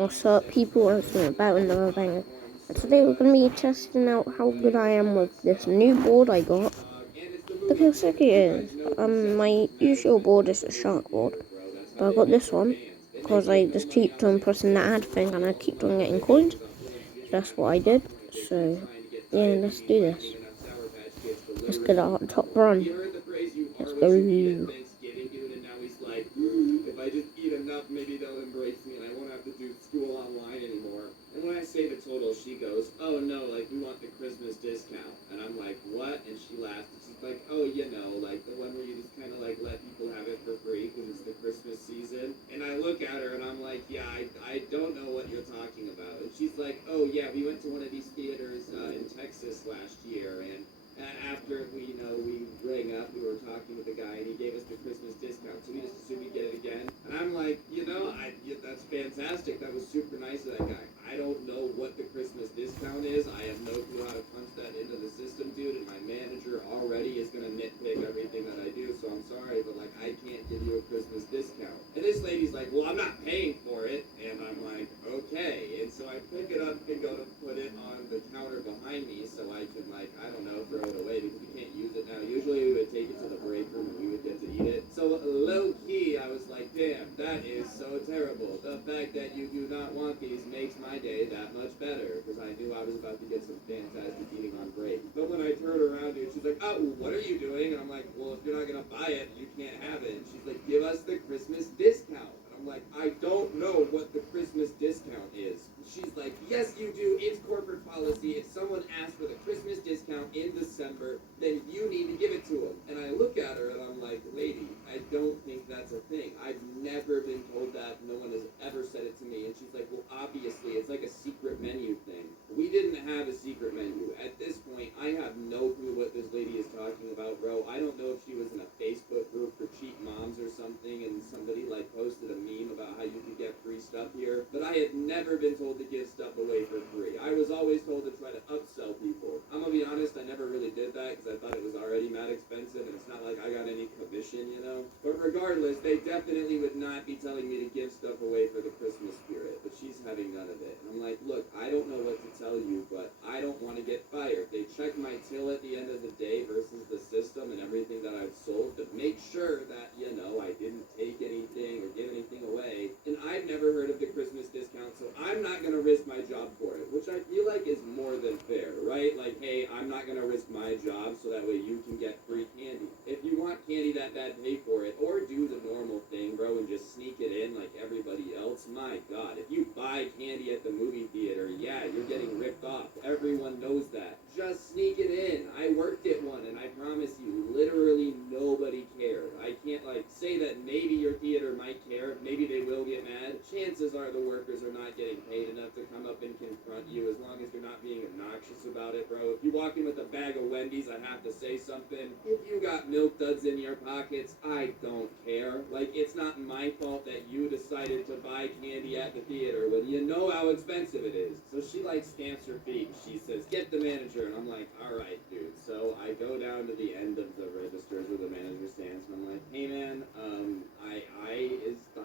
What's up, people? It's about another banger. And today we're going to be testing out how good I am with this new board I got. Look how sick it is. My usual board is a shark board, but I got this one because I just keep on pressing the add thing and I keep on getting coins. So that's what I did. So yeah, let's do this. Let's get our top run. Let's go. If I just eat enough, maybe they'll embrace me and I won't have to do school online anymore. And when I say the total, she goes, oh no, like we want the Christmas discount. And I'm like, what? And she laughs. And she's like, oh, you know, like the one where you just kind of like let people have it for free because it's the Christmas season. And I look at her and I'm like, yeah, I don't know what you're talking about. And she's like, oh yeah, we went to one of these theaters in Texas last year and after we rang up, we were talking with the guy, and he gave us the Christmas discount. So we just assumed we'd get it again. And I'm like, that's fantastic. That was super nice of that guy. I don't know what the Christmas discount is. I have no clue how to punch that into the system, dude. And my manager already is gonna nitpick everything that I do. So I'm sorry, but like, I can't give you a Christmas discount. And this lady's like, well, I'm not paying for it. And I'm like, okay. And so I pick it up and go to put it on the counter behind me, so I can like, I don't know, throw it away because we can't use it now. Usually we would take it to the break room and we would get to eat it. So low key, I was like, damn, that is so terrible. The fact that you do not want these makes my day that much better because I knew I was about to get some fantastic eating on break. But when I turned around, dude, she's like, oh, what are you doing? And I'm like, well, if you're not gonna buy it, you can't have it. And she's like, give us the Christmas discount. I'm like, I don't know what the Christmas discount is. She's like, yes, you do. It's corporate policy. If someone asks for the Christmas discount in December, then you need to give it to them. And I look at her and I'm like, lady, I don't think that's a thing. I've never been told that. No one has ever said it to me. And she's like, well, obviously, it's like a secret menu thing. We didn't have a secret menu. At this point, I have no clue what this lady is talking about, bro. I don't know if she was in a Facebook group for cheap moms or something and somebody like posted a meme about how you could get free stuff here. But I had never been told to give stuff away for free. I was always told to try to upsell people. I'm gonna be honest, I never really did that because I thought it was already mad expensive and it's not like I got any commission, you know? But regardless, they definitely would not be telling me to give stuff away for the Christmas spirit. But she's having none of it. And I'm like, look, I don't know what to tell you, but I don't want to get fired. They check my till at the end of the day versus the system and everything that I've sold to make sure that, I didn't take anything or give anything away. And I've never heard of the Christmas discount, so I'm not going to risk my job for it, which I feel like is more than fair, right? Like, hey, I'm not going to risk my job so that way you can get free candy. If you want candy that bad, pay for it, or do the normal thing, bro, and just sneak it in like everybody else. My God, if you buy candy at the movie theater, yeah, you're getting ripped off. Everyone knows that. Just sneak it in. I worked at one, and I promise you, literally nobody cared. I can't, say that maybe your theater might care, maybe they will get mad. Chances are the workers are not getting paid enough to come up and confront you as long as you're not being obnoxious about it, bro. If you walk in with a bag of Wendy's, I have to say something. If you got milk duds in your pockets, I don't care. Like, it's not my fault that you decided to buy candy at the theater when you know how expensive it is. So she, stamps her feet. She says, get the manager. And I'm like, all right, dude. So I go down to the end of the registers where the manager stands, and I'm like, hey, man,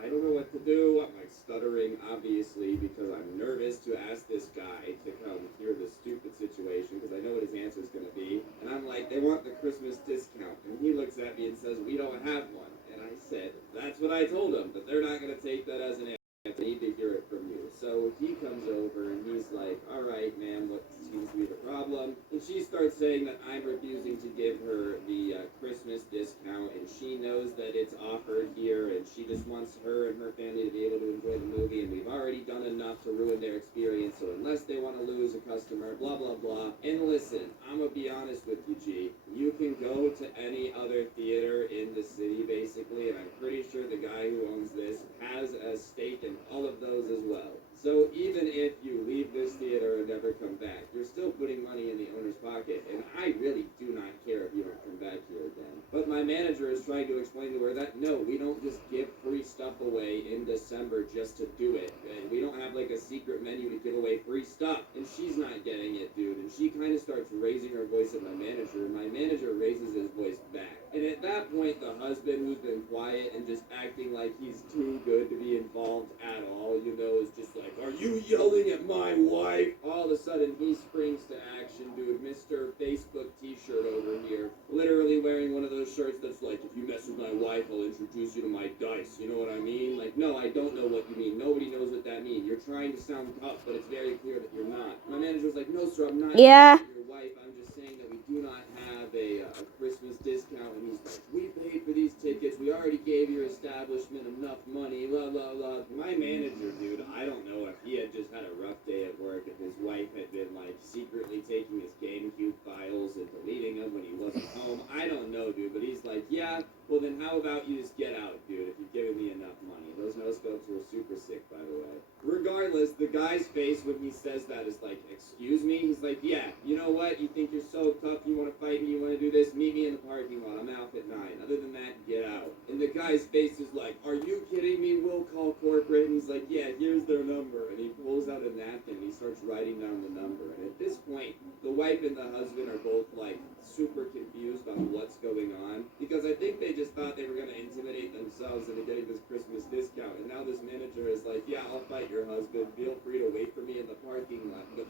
I don't know what to do. I'm stuttering, obviously, because I'm nervous to ask this guy to come hear the stupid situation because I know what his answer is going to be. And I'm like, they want the Christmas discount. And he looks at me and says, we don't have one. And I said, that's what I told him, but they're not going to take that as an answer. I need to hear it from you. So he comes over and he's like, all right, ma'am, what seems to be the problem? And she starts saying that I'm refusing to give her the Christmas discount, and she knows that it's offered here, and she just wants her and her family to be able to enjoy the movie, and we've already done enough to ruin their experience, so unless they want to lose a customer, blah, blah, blah. And listen, I'm going to be honest with you, G. You can go to any other theater in the city, basically, and I'm pretty sure the guy who owns this has a stake in all of those as well. So even if you leave this theater and never come back, you're still putting money in the owner's pocket, and I really do not care if you don't come back here again. But my manager is trying to explain to her that, no, we don't just give free stuff away in December just to do it. And we don't have a secret menu to give away free stuff. And she's not getting it, dude. And she kind of starts raising her voice at my manager, and my manager raises his voice back. And at that point, the husband, who's been quiet and just acting like he's too good to be involved at all, is just like, are you yelling at my wife? All of a sudden, he springs to action, dude. Mr. Facebook t-shirt over here. Literally wearing one of those shirts that's like, if you mess with my wife, I'll introduce you to my dice. You know what I mean? Like, no, I don't know what you mean. Nobody knows what that means. You're trying to sound tough, but it's very clear that you're not. My manager was like, no, sir, I'm not Yeah. your wife. I'm just saying that we do not have a Christmas discount. And he's like, we paid for these tickets. We already gave your establishment enough money. La, la, la. My manager, dude, I don't know if he had just had a rough day at work, if his wife had been, like, secretly taking his GameCube files and deleting them when he wasn't home. I don't know, dude, but he's like, yeah, well then how about you just get out, dude, if you've given me enough money. Those no scopes were super sick, by the way. Regardless, the guy's face when he says that is like, excuse me? He's like, yeah, you know what? You think you're so tough, you want to fight me, you want to do this? Meet me in the parking lot. I'm out at 9. Other than that, get out. And the guy's face is like, are you kidding me? We'll call corporate. And he's like, yeah, here's their number. And he pulls out a napkin and he starts writing down the number. And at this point, the wife and the husband are both like super confused on what's going on, because I think they just thought they were going to intimidate themselves into getting this Christmas discount. And now this manager is like, yeah, I'll fight your husband. Feel free to wait for me in the parking lot. But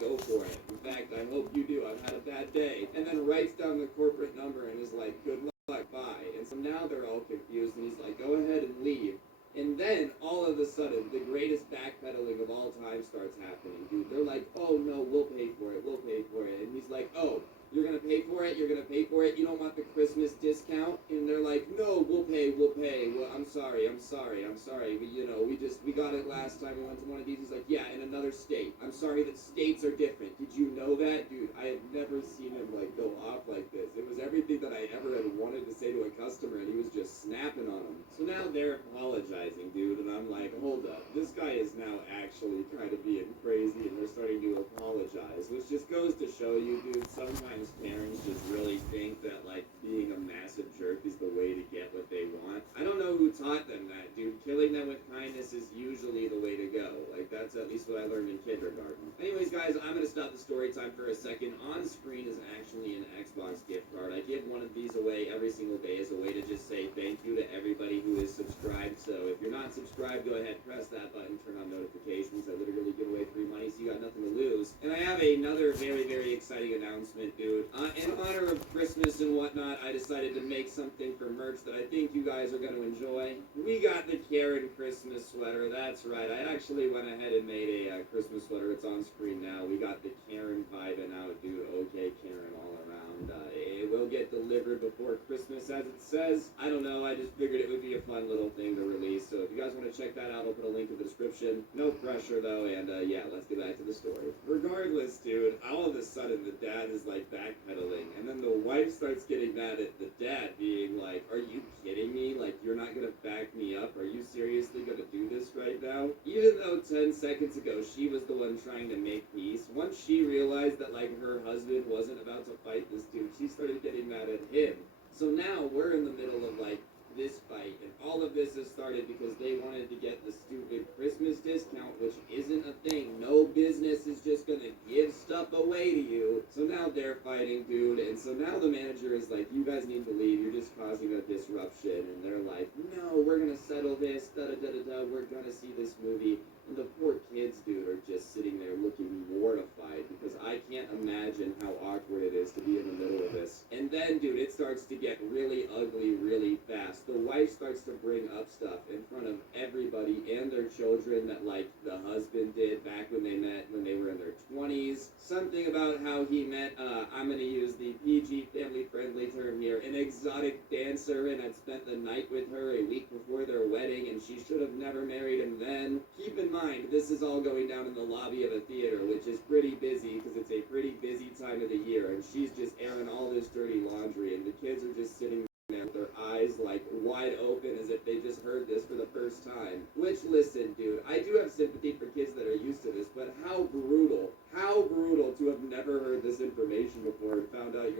go for it. In fact, I hope you do. I've had a bad day. And then writes down the corporate number and is like, good luck, bye. And so now they're all confused and he's like, go ahead and leave. And then, all of a sudden, the greatest backpedaling of all time starts happening, dude. They're like, oh no, we'll pay for it, we'll pay for it. And he's like, oh, you're gonna pay for it, you're gonna pay for it, you don't want the Christmas discount? And they're like, no, we'll pay. Well, I'm sorry. We got it last time we went to one of these. He's like, yeah, in another state. I'm sorry that states are different. Did you know that? Dude, I have never seen him, like, go off like this. It was everything that I ever had wanted to say to a customer, and he was just snapping on him. So now they're apologizing, dude, and I'm like, hold up. This guy is now actually kind of being crazy, and they're starting to apologize, which just goes to show you, dude, sometimes parents just really think that, like, being a massive jerk is the way to get what they want. I don't know who taught them that, dude. Killing them with kindness is usually the way to go. Like, that's at least what I learned in kindergarten. Anyways, guys, I'm gonna stop the story time for a second. On screen is actually an Xbox gift card. I give one of these away every single day as a way to just say thank you to everybody who is subscribed. So if you're not subscribed, go ahead, press that button, turn on notifications. I literally give away free money, so you got nothing to lose. And I have another very, very exciting announcement, dude. In honor of Christmas and whatnot, I decided to make something for merch that I think you guys are going to enjoy. We got the Karen Christmas sweater. That's right. I actually went ahead and made a Christmas sweater. It's on screen now. We got the Karen vibing out, dude. Okay, Karen all around. It will get delivered before Christmas, as it says. I don't know. I just figured it would be a fun little thing to release. So if you guys want to check that out, I'll put a link in the description. No pressure, though. And yeah, let's get back to the story. Regardless, dude, all of a sudden the dad is like backpedaling, and then the wife starts getting mad at the dad, being like, are you kidding me? Like, you're not gonna back me up? Are you seriously gonna do this right now? Even though 10 seconds ago she was the one trying to make peace, once she realized that, like, her husband wasn't about to fight this dude, she started getting mad at him. So now we're in the middle of, like, this fight, and all of this has started because they wanted to get the stupid Christmas discount, which isn't a thing. No business is just gonna give stuff away to you. So now they're fighting, dude, and so now the manager is like, you guys need to leave, you're just causing a disruption. And they're like, no, we're gonna settle this, da-da-da-da-da, we're gonna see this movie. And the poor kids, dude, are just sitting there looking mortified, because I can't imagine how awkward it is to be in the middle of this. And then, dude, it starts to get really ugly really fast. The wife starts to bring up stuff in front of everybody and their children that, like, the husband did back when they met when they were in their 20s. Something about how he met, I'm gonna use the PG family-friendly term here, an exotic dancer, and had spent the night with her a week before their wedding, and she should have never married him then. Keep in mind, this is all going down in the lobby of a theater, which is pretty busy because it's a pretty busy time of the year, and she's just airing all this dirty laundry, and the kids are just sitting there with their eyes, like, wide open as if they just heard this for the first time. Which, listen,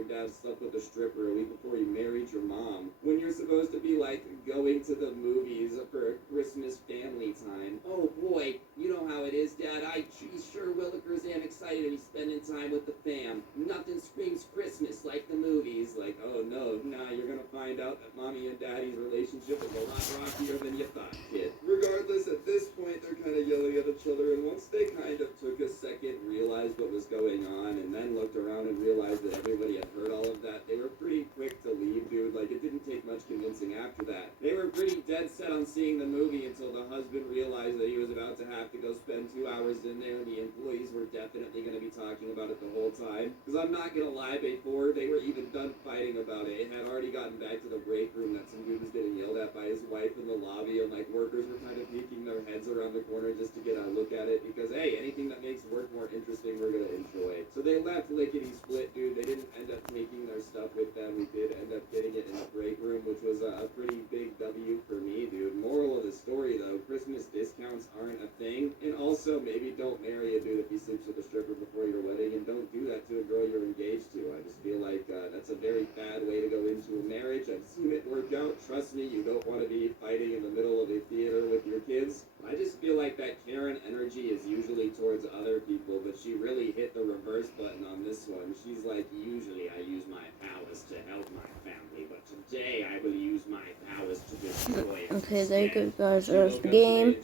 dad slept with a stripper a week before you married your mom. When you're supposed to be like going to the movies for Christmas family time. Oh boy, you know how it is, Dad. I sure Willikers am excited to be spending time with the fam. Nothing screams Christmas like the movies. Like, oh no, nah, you're gonna find out that mommy and daddy's relationship is a lot rockier than you thought, kid. Regardless, at this point, they're kind of yelling at each other, and once they kind of took a second, realized what was going on, and then looked around and realized that everybody had heard all of that, they were pretty quick to leave, dude. Like, it didn't take much convincing after that. They were pretty dead set on seeing the movie until the husband realized that he was about to have to go spend 2 hours in there, and the employees were definitely going to be talking about it the whole time. Because I'm not going to lie, before they were even done fighting about it, it had already gotten back to the break room that some dude was getting yelled at by his wife in the lobby, and like workers were kind of peeking their heads around the corner just to get a look at it, because hey, anything that makes work more interesting, we're going to enjoy. So they left lickety split, dude. They didn't end up taking their stuff with them. We did end up getting it in the break room, which was a pretty big W for me, dude. Moral of the story, though, Christmas discounts aren't a thing. And also, maybe don't marry a dude if he sleeps with a stripper before your wedding, and don't do that to a girl you're engaged to. I just feel like that's a very bad way to go into a marriage. I've seen it work out. Trust me, you don't want to be fighting in the middle of a theater with your kids. I just feel like that Karen energy is usually towards other people, but she really hit the reverse button on this one. She's like, usually I use my powers to help my family, but today I will use my powers to destroy it. Okay, there you go, guys. There's the game.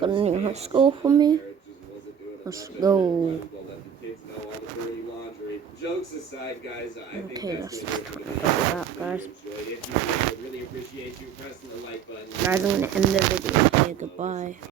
Got a new high score for me. Let's go. Jokes aside, guys, I think Okay, that's that's going to do it for that, today. guys. I really appreciate you pressing the like button. Guys, I'm gonna end the video here. Goodbye.